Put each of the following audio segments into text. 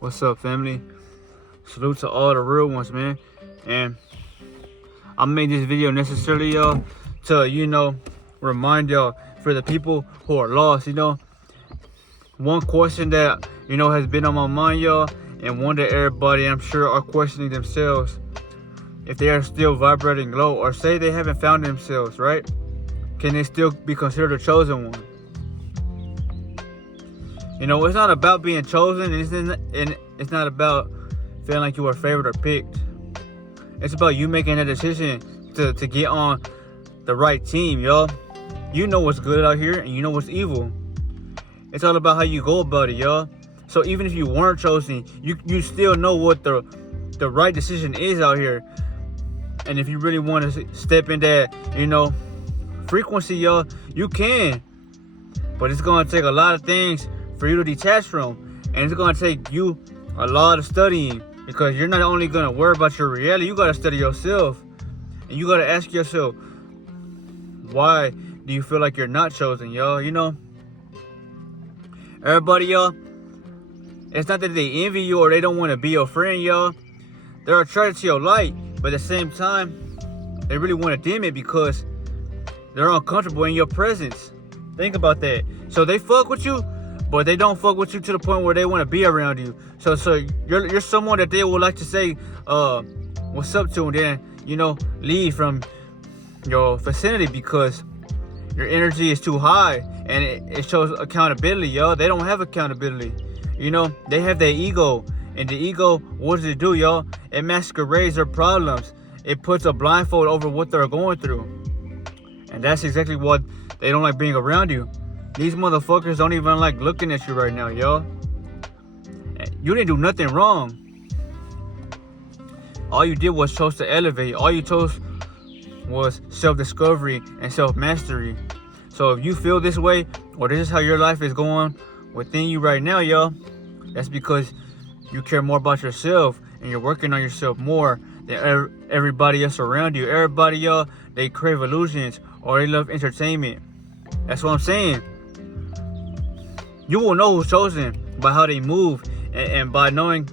What's up, family? Salute to all the real ones, man. And I made this video necessarily, y'all, to, remind y'all for the people who are lost, One question that, has been on my mind, y'all, and one that everybody, I'm sure, are questioning themselves if they are still vibrating low, or say they haven't found themselves, right? Can they still be considered a chosen one? It's not about being chosen, and it's not about feeling like you were favored or picked. It's about you making a decision to get on the right team, y'all. You know what's good out here, and you know what's evil. It's all about how you go about it, y'all. So even if you weren't chosen, you still know what the right decision is out here. And if you really want to step in that, frequency, y'all, you can. But it's going to take a lot of things for you to detach from. And it's going to take you a lot of studying. Because you're not only going to worry about your reality, you got to study yourself. And you got to ask yourself, why do you feel like you're not chosen, y'all? Everybody, y'all, it's not that they envy you or they don't want to be your friend, y'all. They're attracted to your light. But at the same time, they really want to dim it because they're uncomfortable in your presence. Think about that. So they fuck with you, but they don't fuck with you to the point where they want to be around you. So you're someone that they would like to say what's up to, and then leave from your vicinity because your energy is too high, and it shows accountability, y'all. They don't have accountability. They have their ego, and the ego, what does it do, y'all? It masquerades their problems. It puts a blindfold over what they're going through, and that's exactly what they don't like being around you. These motherfuckers don't even like looking at you right now, y'all. You didn't do nothing wrong. All you did was chose to elevate. All you chose was self-discovery and self-mastery. So if you feel this way, or this is how your life is going within you right now, y'all, that's because you care more about yourself and you're working on yourself more than everybody else around you. Everybody, y'all, they crave illusions or they love entertainment. That's what I'm saying. You will know who's chosen by how they move and by knowing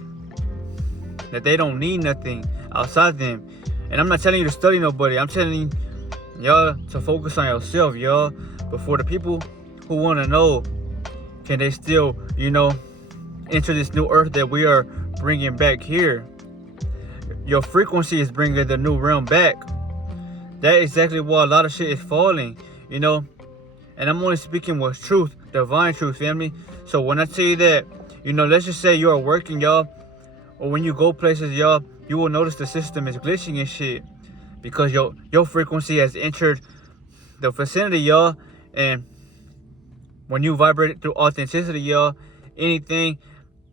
that they don't need nothing outside them. And I'm not telling you to study nobody. I'm telling y'all to focus on yourself, y'all. But for the people who want to know, can they still, enter this new earth that we are bringing back here? Your frequency is bringing the new realm back. That is exactly why a lot of shit is falling, And I'm only speaking with truth, divine truth, family. So when I tell you that, let's just say you are working, y'all, or when you go places, y'all, you will notice the system is glitching and shit because your frequency has entered the vicinity, y'all. And when you vibrate through authenticity, y'all, anything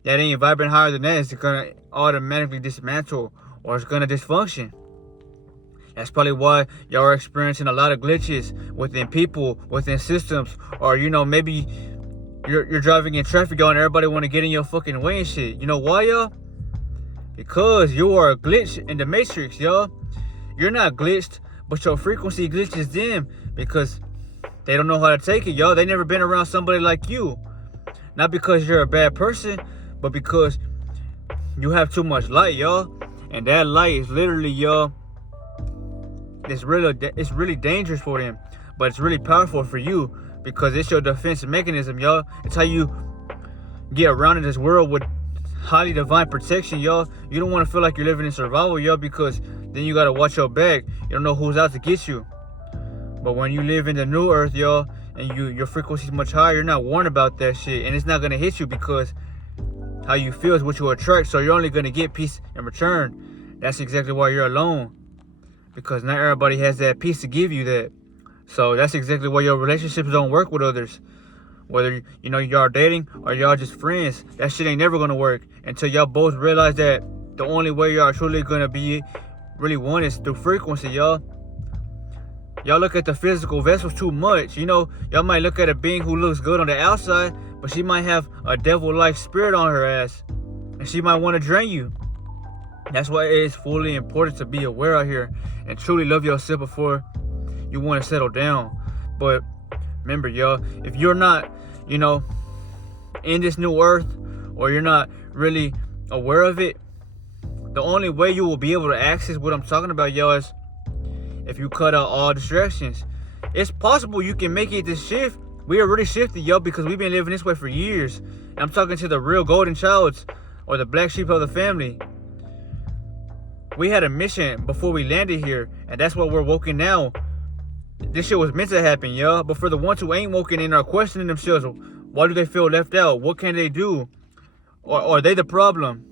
that ain't vibrating higher than that is gonna automatically dismantle or it's gonna dysfunction. That's probably why y'all are experiencing a lot of glitches within people, within systems, or maybe you're driving in traffic, y'all, and everybody want to get in your fucking way and shit. You know why, y'all? Because you are a glitch in the matrix, y'all. You're not glitched, but your frequency glitches them because they don't know how to take it, y'all. They never been around somebody like you. Not because you're a bad person, but because you have too much light, y'all. And that light is literally, y'all, it's really dangerous for them, but it's really powerful for you because it's your defense mechanism, y'all. It's how you get around in this world with highly divine protection, y'all. You don't want to feel like you're living in survival, y'all, because then you gotta watch your back. You don't know who's out to get you. But when you live in the new earth, y'all, and your frequency is much higher, you're not worried about that shit, and it's not gonna hit you because how you feel is what you attract. So you're only gonna get peace in return. That's exactly why you're alone, because not everybody has that peace to give you that. So that's exactly why your relationships don't work with others. Whether y'all dating or y'all just friends, that shit ain't never gonna work until y'all both realize that the only way y'all truly gonna be really one is through frequency, y'all. Y'all look at the physical vessels too much. Y'all might look at a being who looks good on the outside, but she might have a devil-like spirit on her ass, and she might want to drain you. That's why it is fully important to be aware out here and truly love yourself before you want to settle down. But remember, y'all, if you're not, in this new earth, or you're not really aware of it, the only way you will be able to access what I'm talking about, y'all, is if you cut out all distractions. It's possible you can make it this shift. We already shifted, yo, because we've been living this way for years. And I'm talking to the real golden childs, or the black sheep of the family. We had a mission before we landed here, and that's what we're woken now. This shit was meant to happen, yo. But for the ones who ain't woken and are questioning themselves, why do they feel left out? What can they do? Or are they the problem?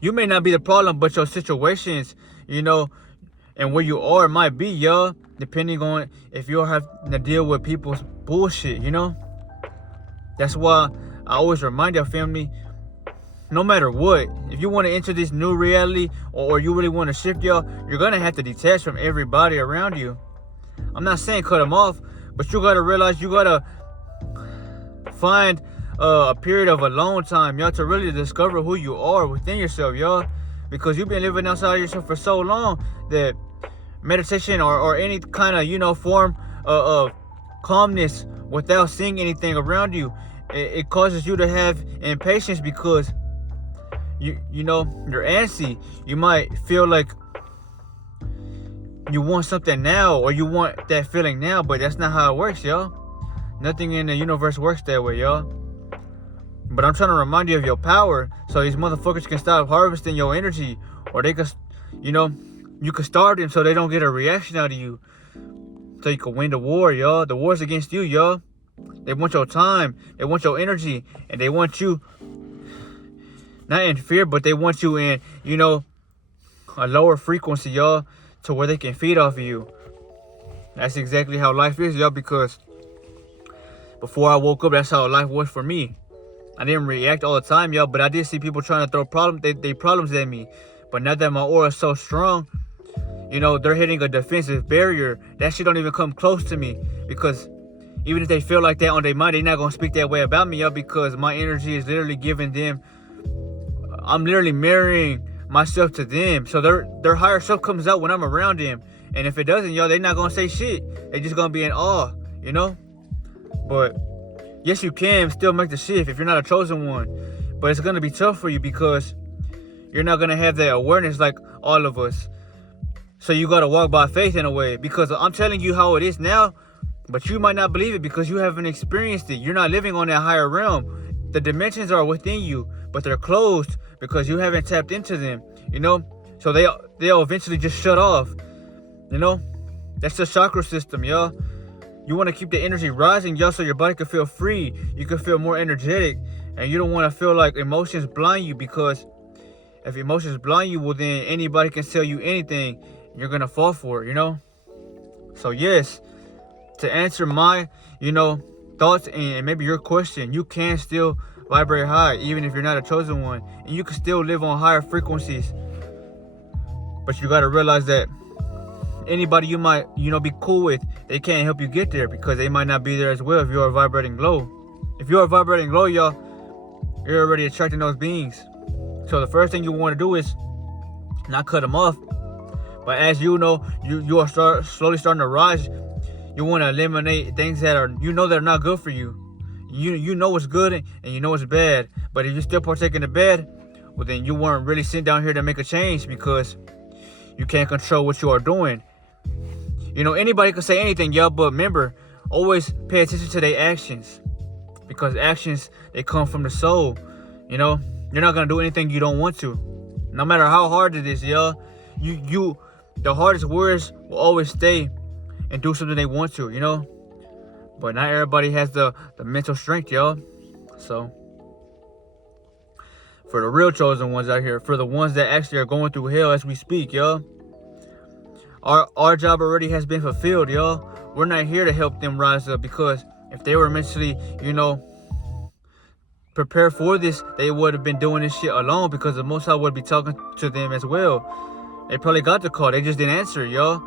You may not be the problem, but your situations, you know, and where you are might be, yo. Depending on if you have to deal with people's bullshit, you know. That's why I always remind your family, no matter what, if you want to enter this new reality, or you really want to shift, y'all, you're going to have to detach from everybody around you. I'm not saying cut them off, but you got to realize you got to find a period of alone time, y'all, to really discover who you are within yourself, y'all. Because you've been living outside of yourself for so long that meditation or any kind of, you know, form of calmness without seeing anything around you, it causes you to have impatience because you know, you're antsy. You might feel like you want something now, or you want that feeling now, but that's not how it works, y'all. Nothing in the universe works that way, y'all. But I'm trying to remind you of your power, so these motherfuckers can stop harvesting your energy, or they can, you know, you can starve them so they don't get a reaction out of you, so you can win the war, y'all. The war's against you, y'all. They want your time, they want your energy, and they want you not in fear, but they want you in, you know, a lower frequency, y'all, to where they can feed off of you. That's exactly how life is, y'all, because before I woke up, that's how life was for me. I didn't react all the time, y'all, but I did see people trying to throw problems at me. But now that my aura is so strong, you know, they're hitting a defensive barrier. That shit don't even come close to me, because even if they feel like that on their mind, they're not gonna speak that way about me, y'all, because my energy is literally giving them, I'm literally marrying myself to them. So their higher self comes out when I'm around them. And if it doesn't, y'all, they're not gonna say shit. They just gonna be in awe, you know? But yes, you can still make the shift if you're not a chosen one. But it's gonna be tough for you because you're not gonna have that awareness like all of us. So you gotta walk by faith in a way, because I'm telling you how it is now, but you might not believe it because you haven't experienced it. You're not living on that higher realm. The dimensions are within you, but they're closed because you haven't tapped into them, you know? So they'll eventually just shut off, you know? That's the chakra system, y'all. You want to keep the energy rising, y'all, so your body can feel free. You can feel more energetic, and you don't want to feel like emotions blind you, because if emotions blind you, well, then anybody can sell you anything. You're going to fall for it, you know? So yes, to answer my, you know, thoughts and maybe your question, you can still vibrate high even if you're not a chosen one, and you can still live on higher frequencies. But you got to realize that anybody you might, you know, be cool with, they can't help you get there because they might not be there as well if you are vibrating low. If you are vibrating low, y'all, you're already attracting those beings. So the first thing you want to do is not cut them off, but as you know, you are slowly starting to rise. You want to eliminate things that are, you know, that are not good for you. You know what's good and you know what's bad. But if you still partake in the bad, well, then you weren't really sitting down here to make a change, because you can't control what you are doing. You know, anybody can say anything, y'all, but remember, always pay attention to their actions, because actions, they come from the soul. You know, you're not gonna do anything you don't want to, no matter how hard it is, y'all. The hardest words will always stay and do something they want to, you know. But not everybody has the mental strength, y'all. So for the real chosen ones out here, for the ones that actually are going through hell as we speak, y'all, our job already has been fulfilled, y'all. We're not here to help them rise up, because if they were mentally, you know, prepared for this, they would have been doing this shit alone, because the Most High would be talking to them as well. They probably got the call, they just didn't answer, y'all.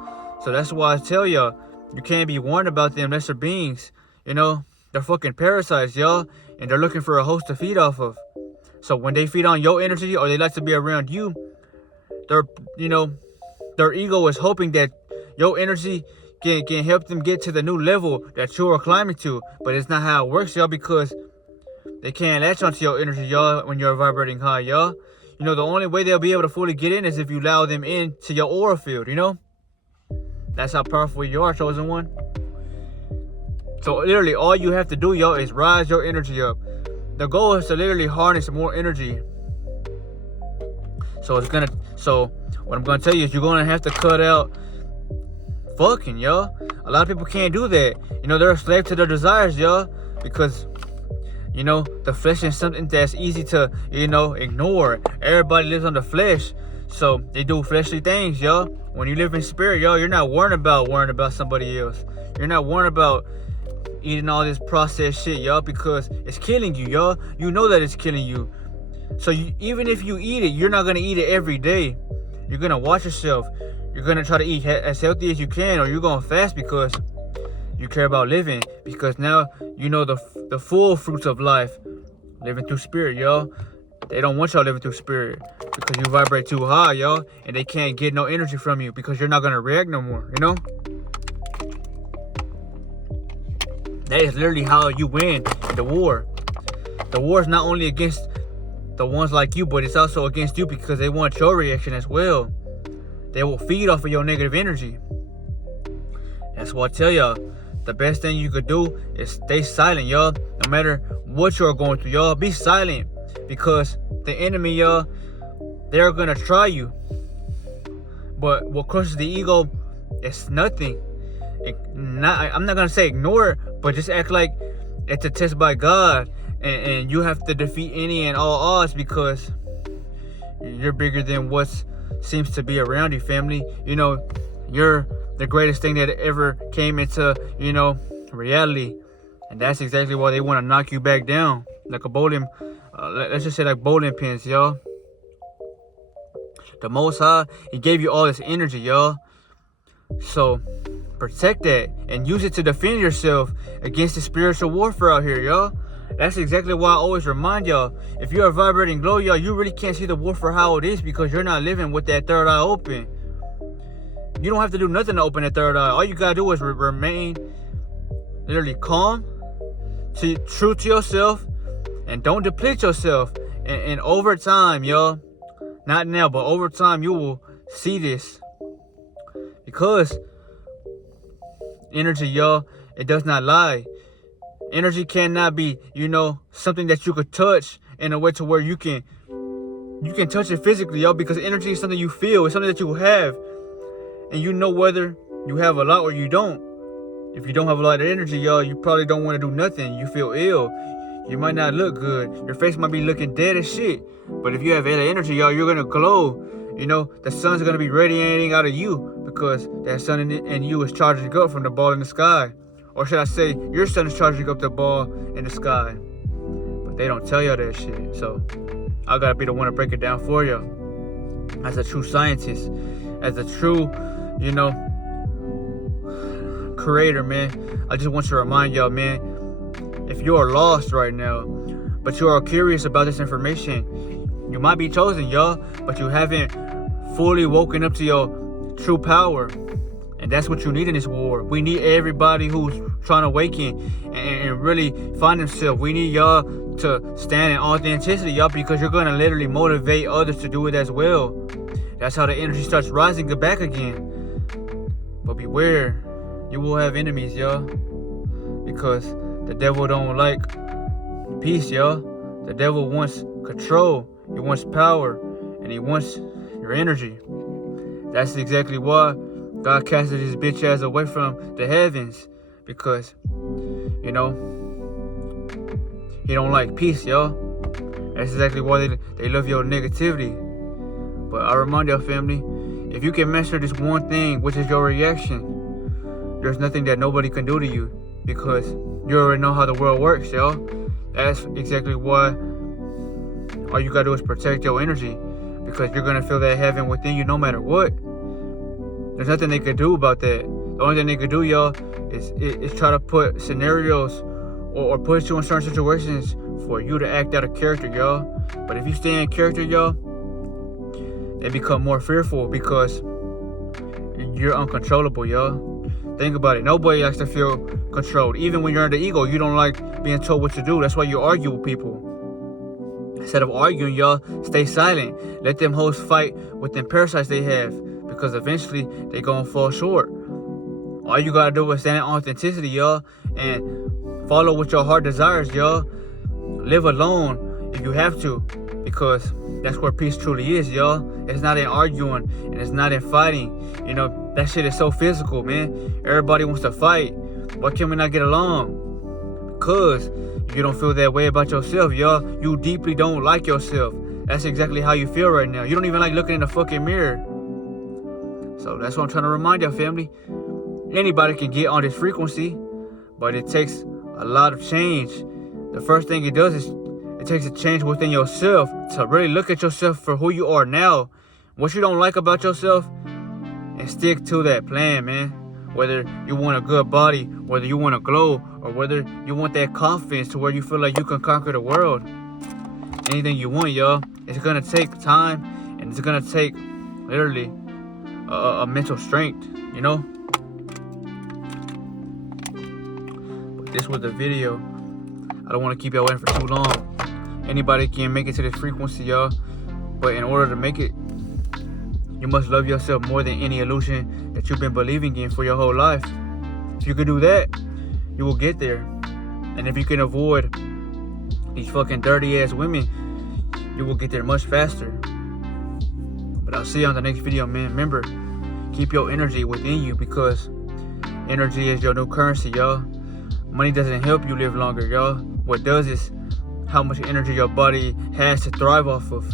So that's why I tell y'all, you can't be warned about them lesser beings. You know, they're fucking parasites, y'all, and they're looking for a host to feed off of. So when they feed on your energy, or they like to be around you, they're, you know, their ego is hoping that your energy can help them get to the new level that you are climbing to. But it's not how it works, y'all, because They can't latch onto your energy, y'all, when you're vibrating high, y'all. You know, the only way they'll be able to fully get in is if you allow them into your aura field, you know? That's how powerful you are, chosen one. So literally, all you have to do, y'all, is rise your energy up. The goal is to literally harness more energy. So what I'm gonna tell you is you're gonna have to cut out fucking, y'all. A lot of people can't do that. You know, they're a slave to their desires, y'all, because you know, the flesh is something that's easy to, you know, ignore. Everybody lives on the flesh, so they do fleshly things, y'all. When you live in spirit, y'all, you're not worrying about somebody else. You're not worrying about eating all this processed shit, y'all, because it's killing you, y'all. You know that it's killing you. So even if you eat it, you're not gonna eat it every day. You're gonna watch yourself. You're gonna try to eat as healthy as you can, or you're gonna fast because you care about living, because now you know the full fruits of life. Living through spirit, y'all. They don't want y'all living through spirit because you vibrate too high, y'all, and they can't get no energy from you because you're not gonna react no more, you know? That is literally how you win the war. The war is not only against the ones like you, but it's also against you because they want your reaction as well. They will feed off of your negative energy. That's why I tell y'all, the best thing you could do is stay silent, y'all. No matter what you're going through, y'all, be silent. Because the enemy, y'all, they're gonna try you. But what crushes the ego is nothing. I'm not gonna say ignore it, but just act like it's a test by God. And you have to defeat any and all odds because you're bigger than what seems to be around you, family. You know, you're the greatest thing that ever came into, you know, reality. And that's exactly why they want to knock you back down. Like a bowling, let's just say like bowling pins, y'all. The Most High, He gave you all this energy, y'all. So protect that and use it to defend yourself against the spiritual warfare out here, y'all. That's exactly why I always remind y'all, if you're a vibrating glow, y'all, you really can't see the warfare how it is because you're not living with that third eye open. You don't have to do nothing to open that third eye. All you gotta do is remain literally calm, true to yourself, and don't deplete yourself. And over time, y'all, not now, but over time, you will see this. Because energy, y'all, it does not lie. Energy cannot be, you know, something that you could touch in a way to where you can touch it physically, y'all, because energy is something you feel. It's something that you have. And you know whether you have a lot or you don't. If you don't have a lot of energy, y'all, you probably don't want to do nothing. You feel ill. You might not look good. Your face might be looking dead as shit. But if you have energy, y'all, you're going to glow. You know, the sun's going to be radiating out of you because that sun in you is charging up from the ball in the sky. Or should I say, your sun is charging up the ball in the sky. But they don't tell y'all that shit. So I gotta be the one to break it down for y'all. As a true scientist, as a true, you know, creator, man. I just want to remind y'all, man, if you are lost right now, but you are curious about this information, you might be chosen, y'all, but you haven't fully woken up to your true power. And that's what you need in this war. We need everybody who's trying to awaken and really find themselves. We need y'all to stand in authenticity, y'all, because you're going to literally motivate others to do it as well. That's how the energy starts rising back again. But beware, you will have enemies, y'all, because the devil don't like peace, y'all. The devil wants control. He wants power, and he wants your energy. That's exactly why God casted his bitch ass away from the heavens, because, you know, he don't like peace, y'all. That's exactly why they love your negativity. But I remind y'all, family, if you can master this one thing, which is your reaction, there's nothing that nobody can do to you, because you already know how the world works, y'all. That's exactly why all you gotta do is protect your energy, because you're gonna feel that heaven within you no matter what. There's nothing they could do about that. The only thing they could do, y'all, is try to put scenarios or put you in certain situations for you to act out of character, y'all. But if you stay in character, y'all, they become more fearful because you're uncontrollable, y'all. Think about it. Nobody likes to feel controlled. Even when you're in the ego, you don't like being told what to do. That's why you argue with people. Instead of arguing, y'all, stay silent. Let them hoes fight with them parasites they have, because eventually they gonna fall short. All you gotta do is stand in authenticity, y'all, and follow what your heart desires, y'all. Live alone if you have to, because that's where peace truly is, y'all. It's not in arguing, and it's not in fighting. You know, that shit is so physical, man. Everybody wants to fight. Why can't we not get along? Because you don't feel that way about yourself, y'all. You deeply don't like yourself. That's exactly how you feel right now. You don't even like looking in the fucking mirror. So that's what I'm trying to remind y'all, family. Anybody can get on this frequency, but it takes a lot of change. The first thing it does is it takes a change within yourself to really look at yourself for who you are now. What you don't like about yourself, and stick to that plan, man. Whether you want a good body, whether you want to glow, or whether you want that confidence to where you feel like you can conquer the world. Anything you want, y'all. It's going to take time, and it's going to take literally a mental strength, you know? But this was the video. I don't want to keep y'all waiting for too long. Anybody can make it to this frequency, y'all. But in order to make it, you must love yourself more than any illusion that you've been believing in for your whole life. If you can do that, you will get there. And if you can avoid these fucking dirty ass women, you will get there much faster. But I'll see you on the next video, man. Remember, keep your energy within you, because energy is your new currency, y'all. Money doesn't help you live longer, y'all. What does is how much energy your body has to thrive off of.